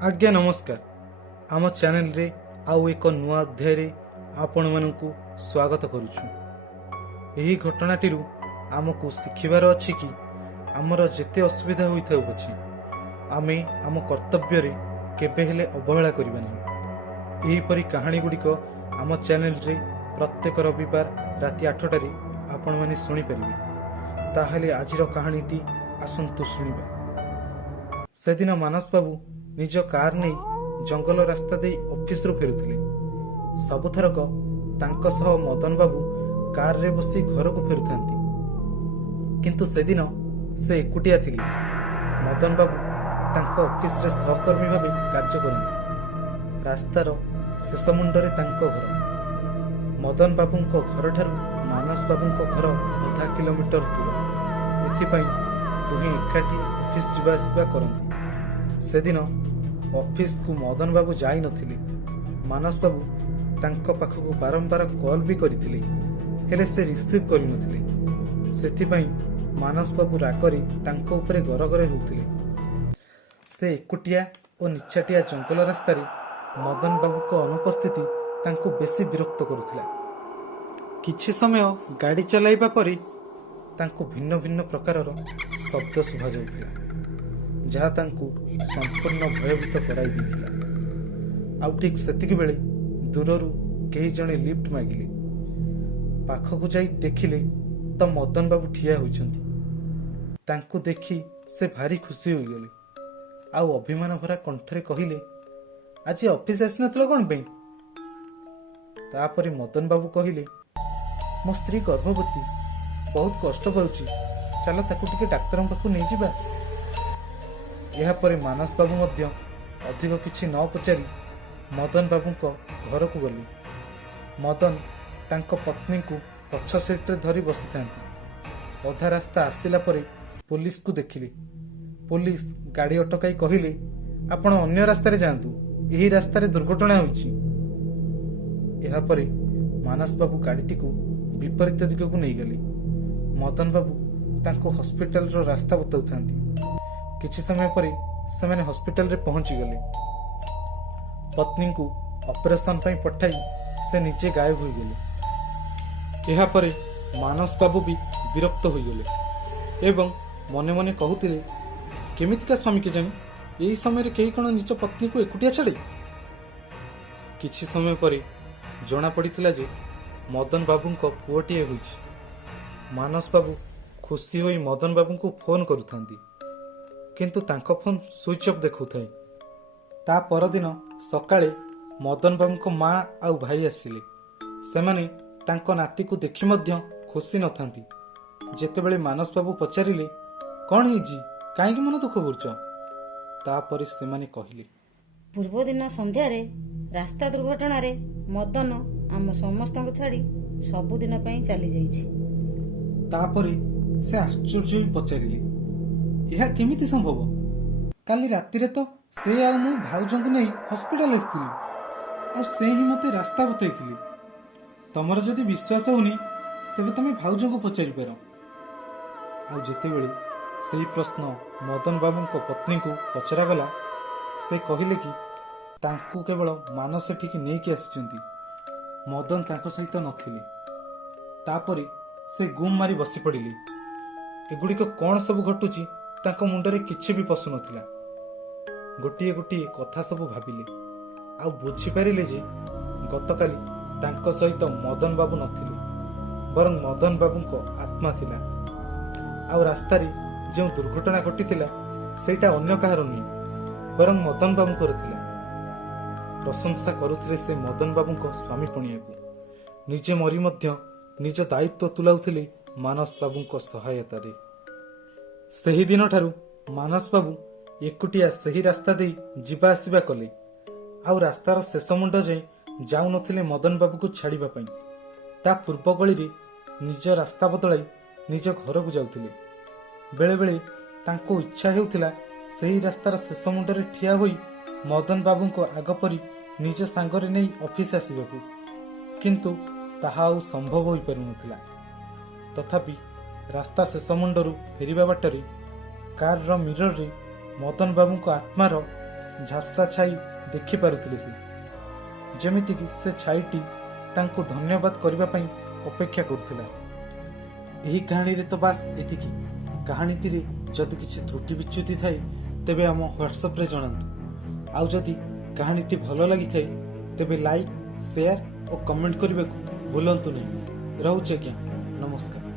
आज्ञा नमस्कार। आम चैनल रे आउ एक नुआ अध्याय आपण मानकु स्वागत करुछु। एही घटनाटी आमको शिखिबार अछि कि आमर जेते असुविधा होइथाउ पछी आमे आम कर्तव्य रे केबे हेले अवहेला करिबा नहीं। एही परी कहानी गुड़िक आम चैनल रे प्रत्येक रविवार राति 8 आपण माने सुनी परिबे। ताहले आजिर कहानीटी आसंतु सुनिबा। सेदिन मानस बाबू निज कार नहीं जंगल रास्ता दे ऑफिस रु फेरुथिले। सबुथरक तांको सह मदन बाबू कार रे बसी घर को फेरुथांती, किंतु सेदिन से एकुटिया थिले। मदन बाबू तांको ऑफिस रे सहकर्मी भाबे कार्य करंती। रास्तार शेष मुंडरे तांको घर। मदन बाबूंको घर ठारू मानस बाबूंको घर आधा किलोमीटर दूर। एथिपाई दुहे एकाठी ऑफिस जिबा आसिबा करंती। सेदिन ऑफिस को मदन बाबू जाई नथिले। मानस बाबू तांको पाखकु बारंबार कॉल भी करिथिले, हेले से रिसीव करि नथिले। सेथिपाई मानस बाबू रागरे तांको उपरे गरगरे होउथिले। से एकुटिया ओ निचाटिया जंगल रास्ता रे मदन बाबू को अनुपस्थिति तांको बेसी विरक्त करुथिला। किछि समय गाड़ी चलाइबा परे तांको भिन्न भिन्न प्रकारर शब्द सुभा जाउथिला, जहा तांको संपूर्ण भयभीत कराई देथिला। आउ ठीक सेतिक बेले दूररू केही जणे लिफ्ट मागिले। पाखकु जाई देखिले तो मदन बाबू ठिया होइछंती। तांको देखि से भारी खुशी होई गेले। आउ अभिमान भरा कंठरे कहिले, आज ऑफिस आसी नथलो कोन पे? तापरे मदन बाबू कहिले, मो स्त्री गर्भवती, बहुत कष्ट पाउची, चलो ताकू टिके डाक्टर पाखु नै जिबा। यह परे मानस बाबू मध्य अधिक किछि न पचारि मदन बाबूंको घर को गले। मदन तांको पत्नी को पछ सीट रे धरी बसी थांती। अधा रास्ता आसिला परे पुलिस को देखिले। पुलिस गाड़ी अटकाई कहिले, आपण अन्य रास्ता रे जांतु, एही रास्ता रे दुर्घटना होईची। एहा परे मानस बाबू गाड़ीटी को विपरीत दिग को नहीं गले। मदन बाबू तांको हॉस्पिटल रो रास्ता बताउथांती। किछि समय परे सेमाने हॉस्पिटल रे पहुंची गले। पत्नी को ऑपरेशन पई पठाई से निजे गायब होई गेले। एहा परे मानस बाबू भी विरक्त होई गेले एवं मने मने कहूतिले, केमितिका स्वामी के जानी एही समय रे केही कोन निज पत्नी को एकुटिया छाड़े। किछि समय परे जणा पड़िथिला जे मदन बाबूंको पुओटिए होईछि। मानस बाबू खुशी होई मदन बाबूंको फोन करुथांती, किंतु तांको फोन स्विच ऑफ देखौथाय। ता परदिन सकाळे मदन बाबूंको माँ आउ भाई आसिले। सेमाने तांको नाती को देखि मध्य खुशी नथांती। जेतेबेले मानस बाबू पचारिले, कोन हिजी काहेकि मन दुख करछ? तापरे सेमाने कहिले, पूर्व दिन संध्या रे रास्ता दुर्घटना रे मदन आम समस्त को छाड़ी सबुदिन पई चली जाइछि। तापरे से आश्चर्य होई पचारिले, यह केमिति संभव? काली राति रे तो से आ मु भाउजन को नहीं हॉस्पिटल आस्थिली, आ से ही मते रास्ता बतैथिली। तमर जदि विश्वास होनी तेबे तमे भाउजन को पचारि पारो। आ जेतेबेले सेही प्रश्न मदन बाबूंको पत्नी को पचरा गला, से कहिले कि तांको केवल मानस ठीक नहीं कि आसिचंती, मदन तांको सहित नथिले। तापरे से गुम मारी बसी पड़िले। एगुड़िक कौन सब घटुची तांको मुंडरे किछि भी पसु नथिला। गोटिए गोटिए कथा सब भाबिले, आ बुझी पारिले जे गतकाली तांको सहित मदन बाबू नथिले, बरं मदन बाबूंको आत्मा थिला। आ रास्ता रे जो दुर्घटना घटिथिला सेटा अन्य काहार नहीं, बरं मदन बाबूंकर थिला। प्रशंसा करुथिले से मदन बाबूंको स्वामी पणिया को। निजे मरी मध्य निज दायित्व तुलाउथिले मानस बाबूंको सहायता रे। सेही दिन ठारू मानस बाबू एकुटिया सेही रास्ता दे जिबा आसिबा कले। आउ रास्तार शेष मुंड जाए जाउ नथिले मदन बाबू को छाड़िबा पई। ता पूर्व गली रे निज रास्ता बदलाई निज घर को जाउथिले। बेले बेले तांको इच्छा हेउथिला सेही रास्तार शेष मुंड रे ठिया होई मदन बाबू को आग परी निज सांगरे नै ऑफिस आसिबाकू, किंतु ताहा आउ संभव होई पारु नथिला। तथापि रास्ता शेष मुंडरू फेरिबा बाटरे कार रो मिरर रे मदन बाबू को आत्मार ଝାପ୍ସା ଛାଇ ଦେଖିପାରୁଥିଲେ ସେ। ଯେମିତିକି ସେ ଛାଇଟି ତାଙ୍କୁ ଧନ୍ୟବାଦ କରିବା ପାଇଁ ଅପେକ୍ଷା କରୁଥିଲା। ଏହି କାହାଣୀରେ ତ ବାସ୍ ଏତିକି। କାହାଣୀଟିରେ ଯଦି କିଛି ତ୍ରୁଟି ବିଚ୍ୟୁତି ଥାଏ ତେବେ ଆମ ହ୍ୱାଟ୍ସଆପ୍ରେ ଜଣାନ୍ତୁ। ଆଉ ଯଦି କାହାଣୀଟି ଭଲ ଲାଗିଥାଏ ତେବେ ଲାଇକ୍, ସେୟାର ଓ କମେଣ୍ଟ କରିବାକୁ ଭୁଲନ୍ତୁ ନାହିଁ। ରହୁଛି ଆଜ୍ଞା, ନମସ୍କାର।